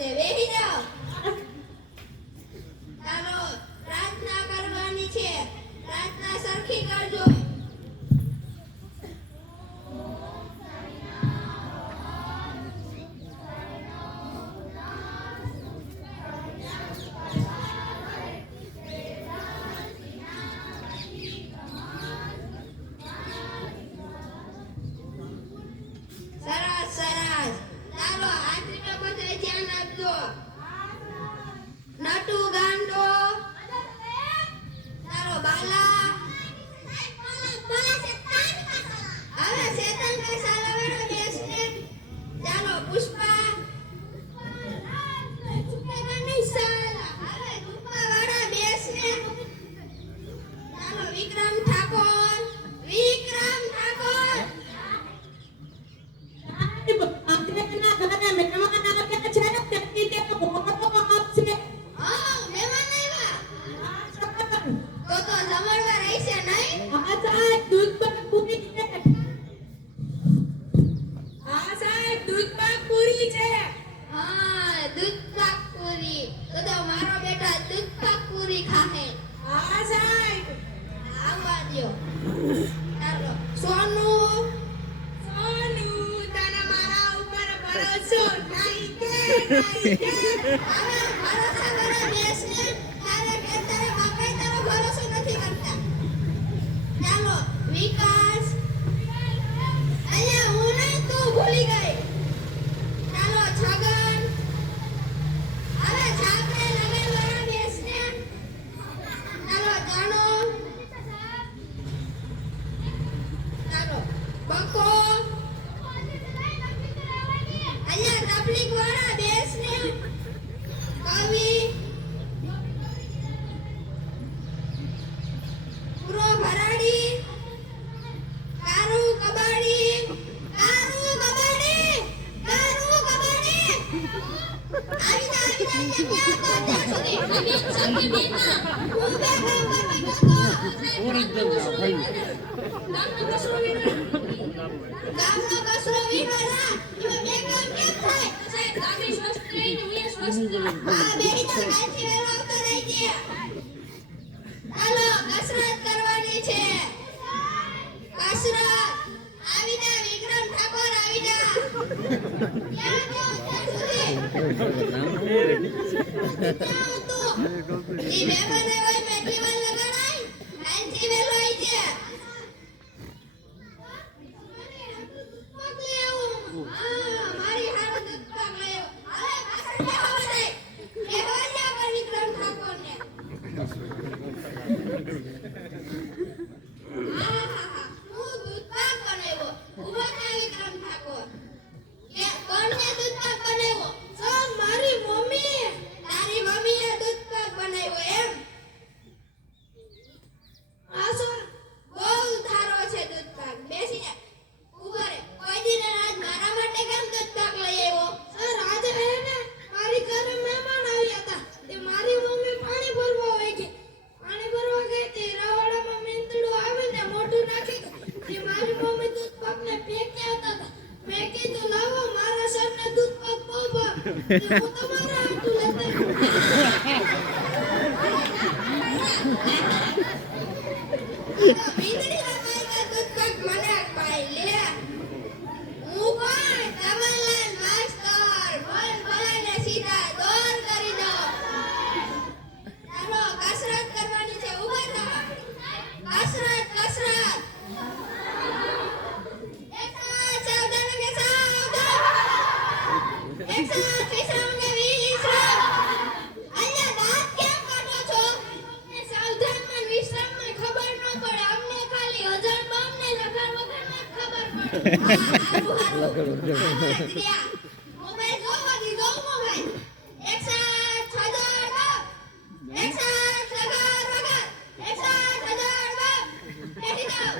નમસ્તે બેહી જાઓ. ચાલો પ્રાર્થના કરવાની છે. પ્રાર્થના સરખી કરજો. સરસ સરસ. ચાલો આખરીમાં બધા ધ્યાન આપજો. નટુ ગાંડો. ચાલો બાલા. હવે ચેતન કઈ સાલા વાળા બેસને. ચાલો પુષ્પા. હવે પુષ્પા વાળા બેસને. ચાલો વિક્રમ ઠાકોર. વિક્રમ ઠાકોર. હા, મહેમાન આવ્યા. તો જમણવાર રહેશે નહીં? હા સાહેબ દૂધ પાક પૂરી છે. હા, દૂધ પાક પૂરી. તો મારો બેટા દૂધ પાક પૂરી ખાહે. આવવા દ્યો. ચાલો સોનુ. તને મારા ઉપર ભરોસો નહીં કે હવે ભરોસા કરે બેસને. તારે કે તારા બાપાએ તારો ભરોસો નથી કરતા. ચાલો વિકાસ. અહીંયા હું નહીં, તું ભૂલી ગઈ. ચાલો છગન. હવે છાપરે લગન વાળા બેસને. ચાલો જાણો. ચાલો બકો. અહીંયા તબલીગ વાળા બેસને. કવિ. પૂરો ભરાડી. કારુ કબાડી. કારુ કબાડી. કારુ કબાડી. આવી જા સુધી. અભી સખી બેટા. હું બે કામ કરવી બકો. ગામનો કસરો વીણવાના. એમાં બે કામ કેમ થાય? સાહેબ ગામે સ્વસ્થ રહીને હું સ્વસ્થ. હા બેહી તો કાલથી વેલો આવતો રહેજે. ચાલો કસરત કરવાની છે. કસરત. આવી જા વિક્રમ ઠાકોર આવી જા. ક્યાં ગયો ત્યાં સુધી? ઈ મહેમાન આવ્યા મેટલી વાલ લગાડાય. કાલથી વેલો આવી જા. મારી હારું દૂધ પાક લાયો. હવે પાછળ બેહો બધાય. બેહો જા પર વિક્રમ ઠાકોરને. આહાહા, હું દૂધ પાક બનાવ્યો. ઊભો થા વિક્રમ ઠાકોર. કે કોણે દૂધ પાક બનાવ્યો? સર મારી મમ્મી. તારી મમ્મીએ દૂધ પાક બનાવ્યો એમ? આ સર બહુ સારો છે દૂધ પાક. બેસી જા. ઊભો રે. કોઈ દી આજ મારા માટે કેમ દૂધ પાક લઈ આવ્યો? સર આજે હે ને મારી ઘરે મહેમાન આવ્યા હતા. તે મારી મમ્મી પાણી ભરવા વઈ ગઈ. પાણી ભરવા ગઈ તે રવાડામાં મીંદડું આવીને મોઢું નાખી ગયું. તે મારી મમ્મી દૂધ પાકને ફેંકી આવતા હતા. મેં કીધું લાવો મારા સરને દૂધ પાક બહુ ભાવે. તે હું તમારા હાટું લેતા મીંદડી લગાવીને દૂધ પાક મને અપાઈ લે. હું કોણ? કમલલાલ માસ્ટર. બોલ બોલાને સીધા દોર કરી દો. ચાલો કસરત કરવાની છે. ઊભા થાઓ. કસરત કસરત. એક સાથ સાવધાન કે સાવધાન. એક સાથ વિશ્રામ કે વિશ્રામ. અહીંયા દાંત કેમ કાઢો છો? એ સાવધાનમાં ને વિશ્રામમાં ખબર ન પડે. અમને ખાલી હજાર બામને લગાડ વગરમાં જ ખબર પડે. મોબાઈલ જોવો દીધો મોબાઈલ. એક સાથ હજાર બાપ. એક સાથ લગાડ વગર. એક સાથ હજાર બાપ. બેઠી જાઓ.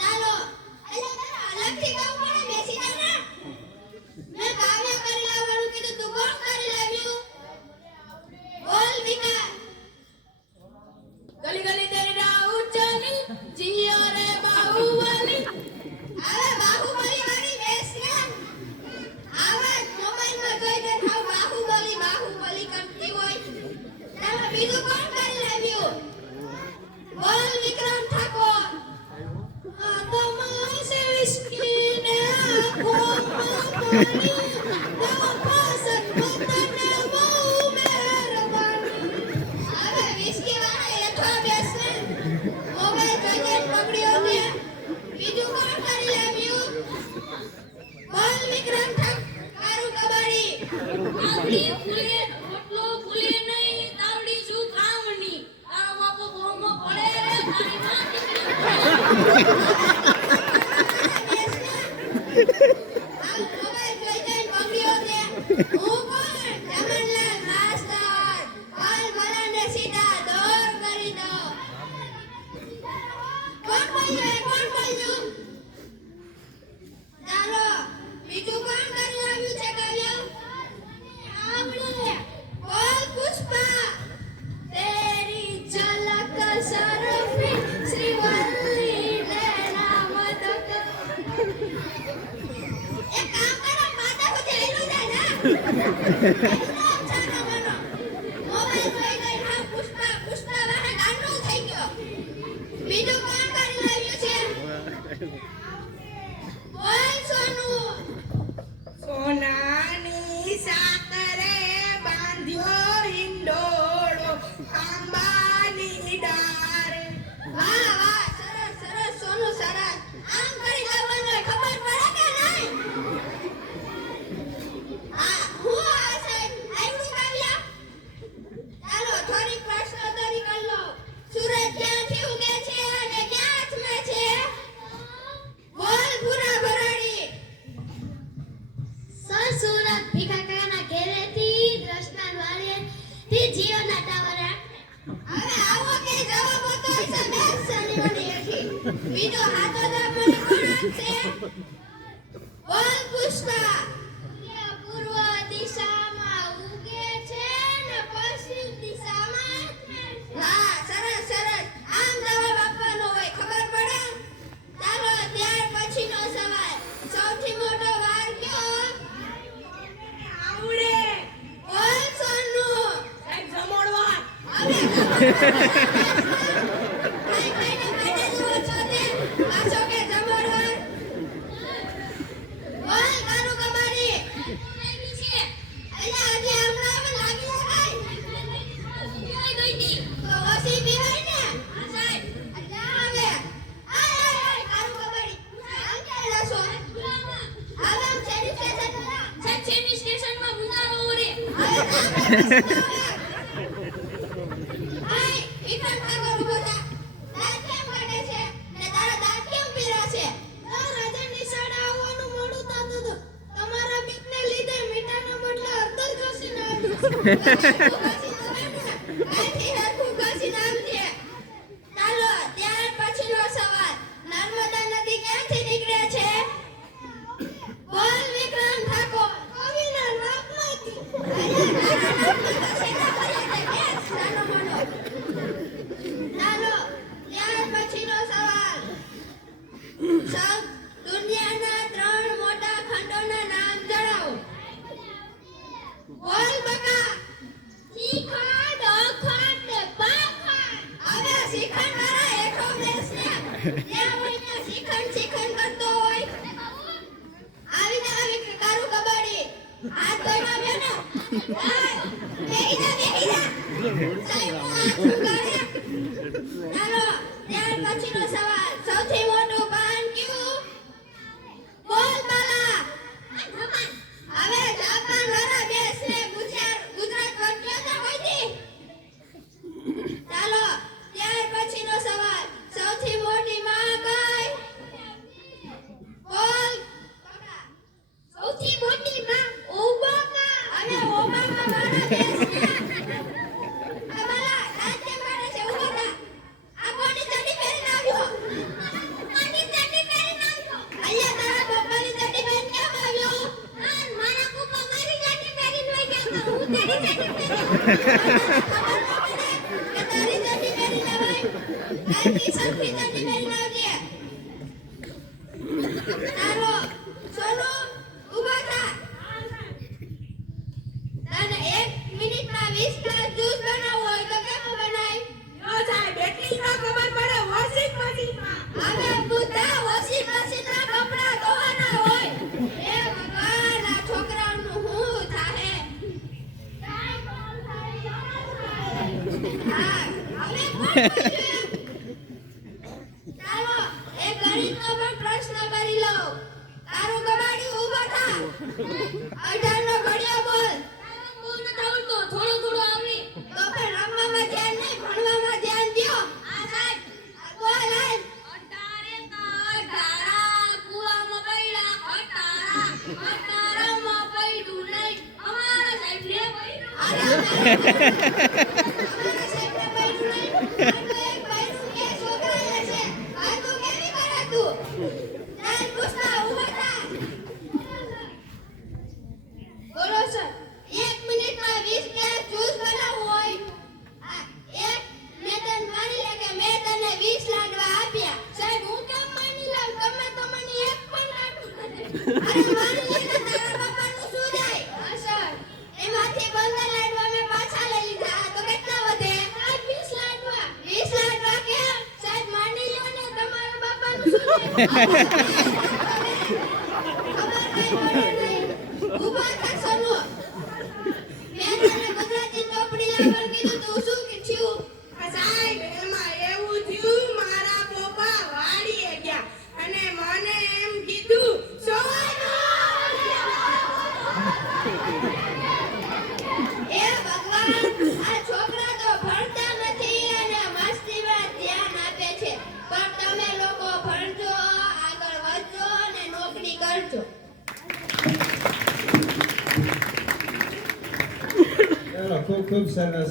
ચાલો. અલ્યા તારા અલગથી કામ પડે. બેસી જા ને. મેં કાવ્ય કરી લાવવાનું કીધું. તું કોણ કરી લાવ્યું? બોલ વિકાસ. ગલી ગલી તેરી રાઉત ચાલી જીઓ રે બાહુબલી. હવે બાહુબલી વાળી બેસ ને. હવે વિસ્કી વાળા હેઠો બેસે મોબાઈલ જોઈને પકડ્યો છે બીજું કોણ કરી લાવ્યું બોલ વિક્રમ કારું કબાડી આવડી ફૂલે રોટલો ફૂલે નહીં તાવડી શું ખાવની તારો બાપો ગોમો પડે તારી માં આ મોબાઈલ જોઈને પકડ્યો છે હું કોણ જમનલાલ માસ્ટર હાલ ભરાને સીધા દોર કરી દો કોણ બોલ્યું ચાલો બીજું કોણ કરી આવ્યું છે કાવ્ય આવડે બોલ પુષ્પા તેરી ઝલક સરફી શ્રીવલ્લી લેના મદક એક કામ કરો માતા કો જઈલું જાય ના ચાલો મનો મોબાઈલ જોઈ ગઈ હા પુષ્પા વાહે ગાંડો થઈ ગયો બીજું કોણ કરી આવ્યું છે બોલ સોનુ સોનાની સાકરે બાંધ્યો હિંડોળો આંબાની ડાળ વાહ વાહ સરસ સરસ સોનુ સરસ આમ કરી જવાનું હોય ખબર પડે કે નહીં હા હું આ સાહેબ આવડું કાવ્ય ચાલો થોડીક પ્રશ્નોત્તરી કરી લો સૂરજ ક્યાંથી ઉગે છે અને ક્યાં આથમે છે બોલ પૂરા ભરાડી સર સુરત ભીખા કાકાના ઘરેથી દ્રષ્ટાન વાળેથી જીઓના ટાવર હવે આવો કે જવાબ હતો છે બેસ સનીઓની હેઠી બીજો હાથો દાબોને કોણ આપશે બોલ પુષ્પા પૂર્વ દિશામાં ઉગે છે ને પશ્ચિમ દિશામાં હા સરસ સરસ આમ જવાબ આપવાનો હોય ખબર પડે ચાલો ત્યાર પછીનો સવાલ સૌથી મોટો વાર કયો આવડે બોલ સોનુ એક જમણવાર હવે ખાઈ ખાઈને ખાઈને જુઓ છો તે પાછો કે જમણવાર બોલ કારું કબાડી અલ્યા હજી હમણાં હવે લાગી જાય તો ઓછી પીવાય ને હા સાહેબ અલ્યા હવે આય કારું કબાડી આમ ક્યાં રસો હવે આમ શેરી સ્ટેશન સાહેબ સેમી સ્ટેશનમાં મુંજારો ઓરે આય વિક્રમ ઠાકોર ઉભો થા દાંત કેમ કાઢે છે ને તારા દાંત કેમ પીરા છે રાજા નિશાળે આવવાનું મોડું થતું હતું તમારા બીકને લીધે મીઠાના બદલે હળદર ઘસીને આથી હરખું ઘસી નાખજે ચાલો ત્યાર પછીનો સવાલ નર્મદા નદી ક્યાંથી નીકળે છે બોલ વિક્રમ ઠાકોર કવિના નાકમાંથી ચાલો ત્યાર પછીનો સવાલ સૌ દુનિયાના 3 મોટા ખંડોના નામ જણાવો બોલ બકા શિખંડ અખંડ ને પાખંડ હવે શિખંડ વાળા હેઠો બેસને ત્યાં હોય ત્યાં શિખંડ કરતો હોય આવીને આવી કારું કબાડી હાથ ધોઈમાં બેનો બેહી જા સાહેબ શું કરે ચાલો ત્યાર પછીનો સવાલ સૌથી મોટું પાન કયું બોલ બાલા હવે જાપાન વાળા બેસને ગુજરાત વચ્ચે તો હોયતી ચાલો ત્યાર પછીનો સવાલ સૌથી મોટી મહાકાય બોલ બકા સૌથી મોટી માં ઓબામા હવે ઓબામા વાળા બેસને અમારા રાજ્ય વાળા છે ઉભા થા આ કોની ચડ્ડી પહેરીને આવ્યો કોની ચડ્ડી પહેરીને આવ્યો અહીંયા તારા પપ્પાની ચડ્ડી પહેરીને કેમ આવ્યો મારા પપ્પા મારી ચડ્ડી પહેરીને વઈ ગયા તો હું તારી ચડ્ડી પહેરીને કે તારી ચડ્ડી પહેરીને ભાઈ કાંઈથી સરખી ચડ્ડી પહેરીને આવજે ચાલો સોનુ ઊભા થા તને 1 મિનિટમાં 20 ગ્લાસ જ્યુસ બનાવવો હોય તો કેમ બનાય યો સાહેબ એટલી ન ખબર પડે વોશિંગ મશીનમાં હવે બુદ્ધા વોશિંગ મશીનના કપડાં ધોવાના હોય એ ભગવાન ચાલો એક ગણિતનો પણ પ્રશ્ન કરી લઉં. તારું કબાડી ઊભો થા. 18 નો ઘડિયો બોલ. બહુ નથી આવડતું, થોડું થોડું આવડી. તો પણ રમવામાં ધ્યાન નહીં, ભણવામાં ધ્યાન દ્યો. આ સાહેબ, બોલ હાલ. 18 અઢારા, કૂવામાં પડ્યા ખટારા. ખટારામાં પડ્યું નહીં, અમારા સાહેબને પડ્યું. અમારા સાહેબને બૈરું નહીં. આ તો એક બૈરું કે છોકરાએ છે. આ તું કેવી કરે તું? ચાલ પૂછતા ઊભો થા. બોલો સર. 1 મિનિટમાં 20 કેરેટ જ્યુસ બનાવવું હોય. એક મેં તને માની લે કે મેં તને 20 લાડવા આપ્યા. સાહેબ હું કેમ માની લઉં? તમે તો મને એક પણ લાડવું નથી. અરે માની લે તો તારા બાપાનું શું જાય? હા સર. એમાંથી 15 લાડવા મેં પાછા લઈ લીધા. તો કેટલા વધે? સાહેબ 20 લાડવા. 20 લાડવા કેમ? સાહેબ માની લો ને તમારા બાપાનું શું જાય? ખબર કઈ પડે નહીં. ઊભા થા સનુ. મેં તને ગુજરાતી ચોપડી લાવવાનું કીધું તું શું થયું? સાહેબ એમાં એવું થયું મારા પપ્પા વાડીએ ગયા અને મને એમ કીધું એ ભગવાન, આ છોકરા તો ભણતા નથી અને મસ્તીમાં ધ્યાન આપે છે. પણ તમે લોકો ભણજો, આગળ વધજો અને નોકરી કરજો. ચાલો, ખૂબ ખૂબ સરસ.